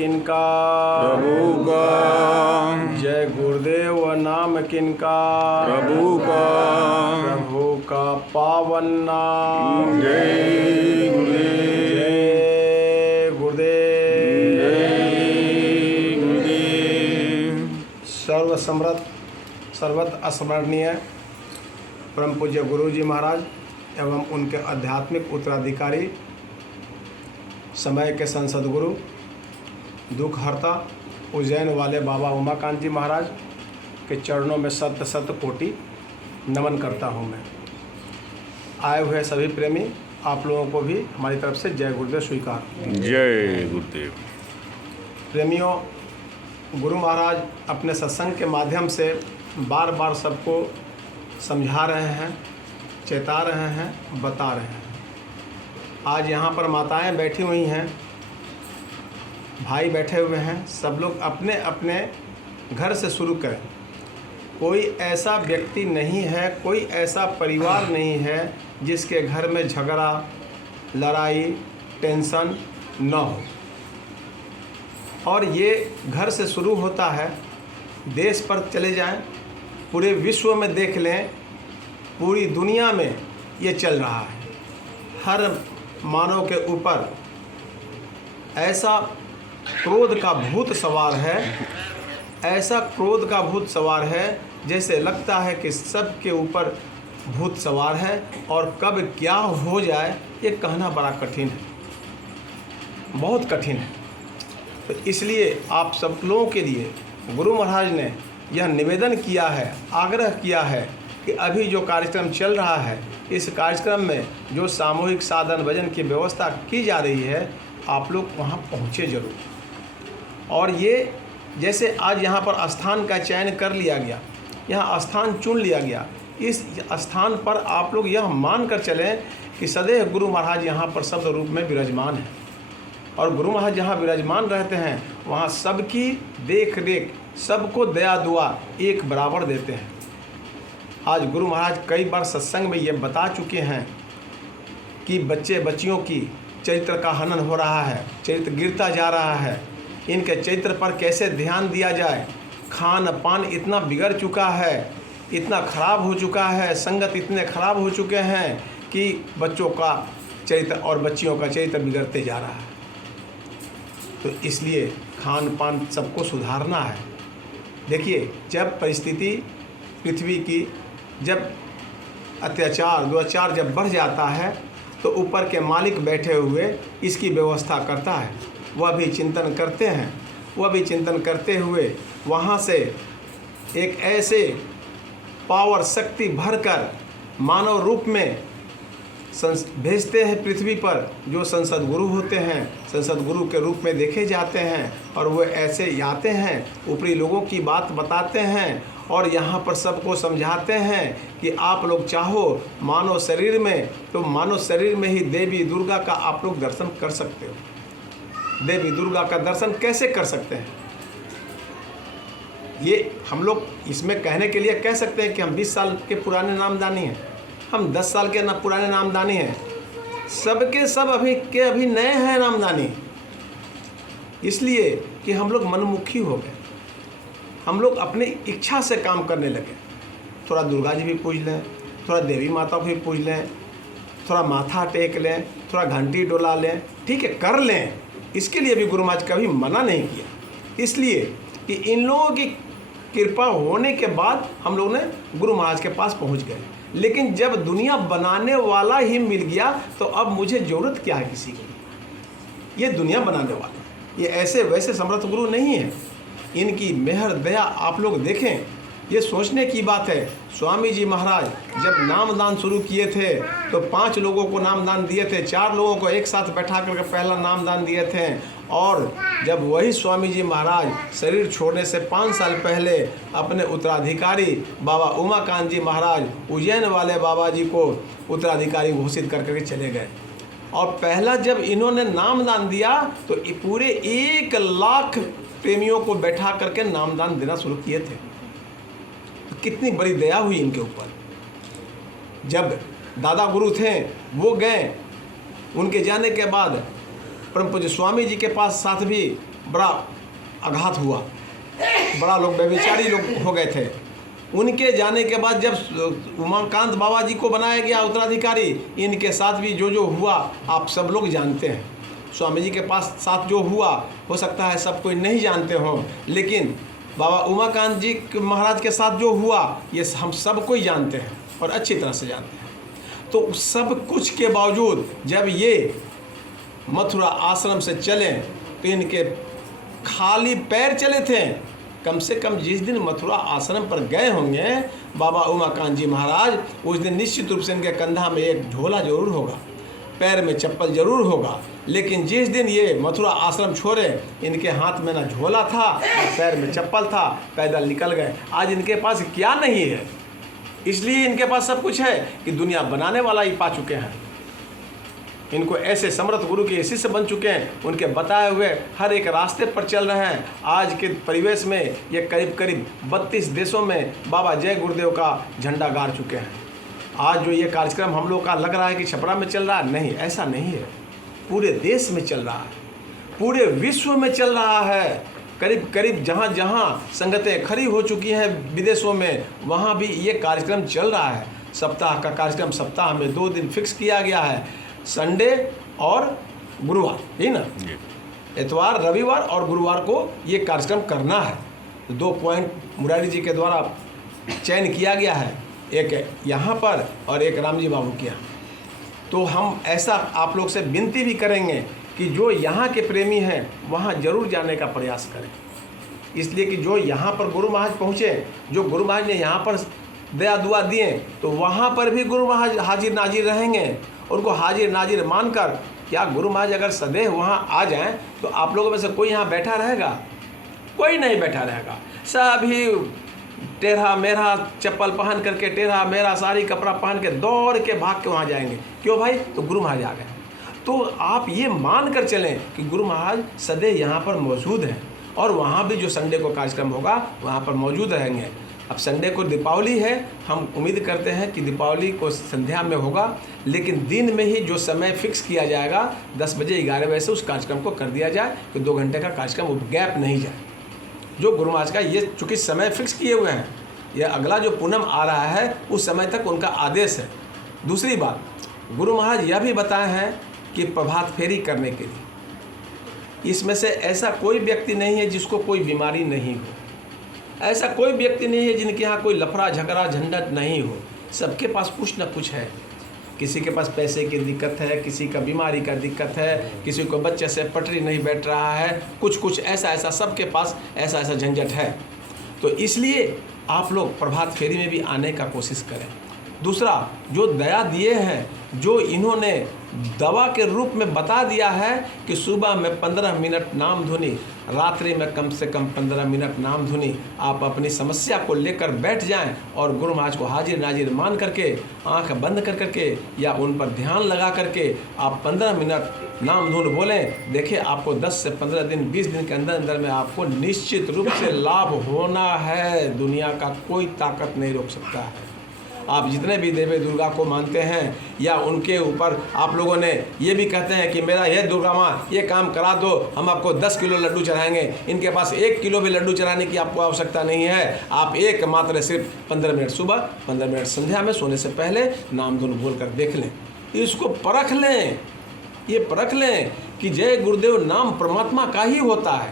किनका प्रभु का। जय गुरुदेव नाम किनका प्रभु का। प्रभु का पावन नाम। जय गुरुदेव। जय गुरुदेव। जय गुरुदेव। सर्वसमर्थ सर्वत अस्मरणीय परम पूज्य गुरु जी महाराज एवं उनके आध्यात्मिक उत्तराधिकारी समय के संसद गुरु दुख हरता उज्जैन वाले बाबा उमाकांत जी महाराज के चरणों में शत शत कोटि नमन करता हूँ मैं। आए हुए सभी प्रेमी आप लोगों को भी हमारी तरफ से जय गुरुदेव स्वीकार। जय गुरुदेव। प्रेमियों, गुरु महाराज अपने सत्संग के माध्यम से बार बार सबको समझा रहे हैं, चेता रहे हैं, बता रहे हैं। आज यहाँ पर माताएं बैठी हुई हैं, भाई बैठे हुए हैं, सब लोग अपने अपने घर से शुरू करें। कोई ऐसा व्यक्ति नहीं है, कोई ऐसा परिवार नहीं है जिसके घर में झगड़ा, लड़ाई, टेंशन न हो। और ये घर से शुरू होता है। देश पर चले जाएं, पूरे विश्व में देख लें, पूरी दुनिया में ये चल रहा है। हर मानव के ऊपर ऐसा क्रोध का भूत सवार है, ऐसा क्रोध का भूत सवार है जैसे लगता है कि सबके ऊपर भूत सवार है और कब क्या हो जाए ये कहना बड़ा कठिन है, बहुत कठिन है। तो इसलिए आप सब लोगों के लिए गुरु महाराज ने यह निवेदन किया है, आग्रह किया है कि अभी जो कार्यक्रम चल रहा है, इस कार्यक्रम में जो सामूहिक साधन भजन की व्यवस्था की जा रही है, आप लोग वहाँ पहुँचे जरूर। और ये जैसे आज यहाँ पर स्थान का चयन कर लिया गया, यहाँ स्थान चुन लिया गया, इस स्थान पर आप लोग यह मान कर चलें कि सदैव गुरु महाराज यहाँ पर शब्द रूप में विराजमान हैं। और गुरु महाराज जहाँ विराजमान रहते हैं वहाँ सबकी देख रेख, सबको दया दुआ एक बराबर देते हैं। आज गुरु महाराज कई बार सत्संग में ये बता चुके हैं कि बच्चे बच्चियों की चरित्र का हनन हो रहा है, चरित्र गिरता जा रहा है, इनके चरित्र पर कैसे ध्यान दिया जाए। खान पान इतना बिगड़ चुका है, इतना खराब हो चुका है, संगत इतने खराब हो चुके हैं कि बच्चों का चरित्र और बच्चियों का चरित्र बिगड़ते जा रहा है। तो इसलिए खान पान सबको सुधारना है। देखिए, जब परिस्थिति पृथ्वी की जब अत्याचार दुराचार जब बढ़ जाता है तो ऊपर के मालिक बैठे हुए इसकी व्यवस्था करता है। वह भी चिंतन करते हैं, वह भी चिंतन करते हुए वहाँ से एक ऐसे पावर शक्ति भरकर मानव रूप में भेजते हैं पृथ्वी पर, जो संसद गुरु होते हैं, संसद गुरु के रूप में देखे जाते हैं। और वो ऐसे आते हैं, ऊपरी लोगों की बात बताते हैं और यहाँ पर सबको समझाते हैं कि आप लोग चाहो मानव शरीर में, तो मानव शरीर में ही देवी दुर्गा का आप लोग दर्शन कर सकते हो। देवी दुर्गा का दर्शन कैसे कर सकते हैं? ये हम लोग इसमें कहने के लिए कह सकते हैं कि हम 20 साल के पुराने नामदानी हैं, हम 10 साल के पुराने नामदानी हैं, सबके सब अभी नए हैं नामदानी। इसलिए कि हम लोग मनमुखी हो गए, हम लोग अपनी इच्छा से काम करने लगे। थोड़ा दुर्गा जी भी पूज लें, थोड़ा देवी माता को भी पूज लें, थोड़ा माथा टेक लें, थोड़ा घंटी डोला लें, ठीक है, कर लें। इसके लिए भी गुरु महाराज कभी मना नहीं किया। इसलिए कि इन लोगों की कृपा होने के बाद हम लोग ने गुरु महाराज के पास पहुंच गए। लेकिन जब दुनिया बनाने वाला ही मिल गया तो अब मुझे ज़रूरत क्या है किसी की? ये दुनिया बनाने वाला, ये ऐसे वैसे समर्थ गुरु नहीं है। इनकी मेहर दया आप लोग देखें, ये सोचने की बात है। स्वामी जी महाराज जब नामदान शुरू किए थे तो 5 लोगों को नामदान दिए थे, 4 लोगों को एक साथ बैठा करके पहला नामदान दिए थे। और जब वही स्वामी जी महाराज शरीर छोड़ने से 5 साल पहले अपने उत्तराधिकारी बाबा उमाकांत जी महाराज उज्जैन वाले बाबा जी को उत्तराधिकारी घोषित करके चले गए। और पहला जब इन्होंने नामदान दिया तो पूरे 1 लाख प्रेमियों को बैठा करके नामदान देना शुरू किए थे। तो कितनी बड़ी दया हुई इनके ऊपर। जब दादा गुरु थे वो गए, उनके जाने के बाद परम पूज्य स्वामी जी के पास साथ भी बड़ा आघात हुआ, बड़ा लोग व्यभिचारी लोग हो गए थे। उनके जाने के बाद जब उमाकांत बाबा जी को बनाया गया उत्तराधिकारी, इनके साथ भी जो हुआ आप सब लोग जानते हैं। स्वामी जी के पास साथ जो हुआ हो सकता है सब कोई नहीं जानते हों, लेकिन बाबा उमाकांत जी महाराज के साथ जो हुआ ये हम सब कोई जानते हैं और अच्छी तरह से जानते हैं। तो सब कुछ के बावजूद जब ये मथुरा आश्रम से चले तो इनके खाली पैर चले थे। कम से कम जिस दिन मथुरा आश्रम पर गए होंगे बाबा उमाकांत जी महाराज, उस दिन निश्चित रूप से इनके कंधा में एक झोला जरूर होगा, पैर में चप्पल जरूर होगा। लेकिन जिस दिन ये मथुरा आश्रम छोड़े इनके हाथ में ना झोला था ना पैर में चप्पल था, पैदल निकल गए। आज इनके पास क्या नहीं है, इसलिए इनके पास सब कुछ है कि दुनिया बनाने वाला ही पा चुके हैं। इनको ऐसे समर्थ गुरु के शिष्य बन चुके हैं, उनके बताए हुए हर एक रास्ते पर चल रहे हैं। आज के परिवेश में ये करीब करीब 32 देशों में बाबा जय गुरुदेव का झंडा गाड़ चुके हैं। आज जो ये कार्यक्रम हम लोग का लग रहा है कि छपरा में चल रहा है, नहीं, ऐसा नहीं है। पूरे देश में चल रहा है, पूरे विश्व में चल रहा है। करीब करीब जहाँ जहाँ संगतें खड़ी हो चुकी हैं विदेशों में, वहाँ भी ये कार्यक्रम चल रहा है। सप्ताह का कार्यक्रम सप्ताह में 2 दिन फिक्स किया गया है, संडे और गुरुवार, ही ना, इतवार रविवार और गुरुवार को ये कार्यक्रम करना है। 2 पॉइंट मुरारी जी के द्वारा चयन किया गया है, एक यहाँ पर और एक रामजी बाबू के यहाँ। तो हम ऐसा आप लोग से विनती भी करेंगे कि जो यहाँ के प्रेमी हैं वहाँ जरूर जाने का प्रयास करें, इसलिए कि जो यहाँ पर गुरु महाराज पहुँचे, जो गुरु महाराज ने यहाँ पर दया दुआ दिए, तो वहाँ पर भी गुरु महाराज हाजिर नाजिर रहेंगे। उनको हाजिर नाजिर मानकर क्या गुरु महाराज अगर सदैव वहाँ आ जाएं तो आप लोगों में से कोई यहाँ बैठा रहेगा? कोई नहीं बैठा रहेगा। सभी टेढ़ा मेढ़ा चप्पल पहन करके, टेढ़ा मेढ़ा साड़ी कपड़ा पहन के दौड़ के भाग के वहाँ जाएंगे। क्यों भाई? तो गुरु महाराज आ गए। तो आप ये मान कर चलें कि गुरु महाराज सदैव यहाँ पर मौजूद हैं और वहाँ भी जो संडे को कार्यक्रम होगा वहाँ पर मौजूद रहेंगे। अब संडे को दीपावली है, हम उम्मीद करते हैं कि दीपावली को संध्या में होगा, लेकिन दिन में ही जो समय फिक्स किया जाएगा 10 बजे 11 बजे से उस कार्यक्रम को कर दिया जाए कि 2 घंटे का कार्यक्रम गैप नहीं जाए। जो गुरु महाराज का ये चूँकि समय फिक्स किए हुए हैं, ये अगला जो पूनम आ रहा है उस समय तक उनका आदेश है। दूसरी बात, गुरु महाराज यह भी बताए हैं कि प्रभात फेरी करने के लिए इसमें से ऐसा कोई व्यक्ति नहीं है जिसको कोई बीमारी नहीं हो, ऐसा कोई व्यक्ति नहीं है जिनके यहाँ कोई लफड़ा झगड़ा झंझट नहीं हो। सबके पास कुछ ना कुछ है। किसी के पास पैसे की दिक्कत है, किसी का बीमारी का दिक्कत है, किसी को बच्चे से पटरी नहीं बैठ रहा है, कुछ ऐसा सबके पास ऐसा झंझट है। तो इसलिए आप लोग प्रभात फेरी में भी आने का कोशिश करें। दूसरा, जो दया दिए हैं, जो इन्होंने दवा के रूप में बता दिया है कि सुबह में 15 मिनट नाम धुनी, रात्रि में कम से कम 15 मिनट नाम धुनी, आप अपनी समस्या को लेकर बैठ जाएं और गुरु महाराज को हाजिर नाजिर मान करके, आंख बंद कर करके या उन पर ध्यान लगा करके आप 15 मिनट नाम धुन बोलें। देखिए आपको 10 से 15 दिन 20 दिन के अंदर अंदर में आपको निश्चित रूप से लाभ होना है। दुनिया का कोई ताकत नहीं रोक सकता है। आप जितने भी देवी दुर्गा को मानते हैं या उनके ऊपर आप लोगों ने ये भी कहते हैं कि मेरा ये दुर्गा माँ ये काम करा दो, हम आपको 10 किलो लड्डू चढ़ाएंगे। इनके पास 1 किलो भी लड्डू चढ़ाने की आपको आवश्यकता नहीं है। आप एक मात्र सिर्फ 15 मिनट सुबह, 15 मिनट संध्या में सोने से पहले नाम धुन बोल कर देख लें। इसको परख लें, ये परख लें कि जय गुरुदेव नाम परमात्मा का ही होता है।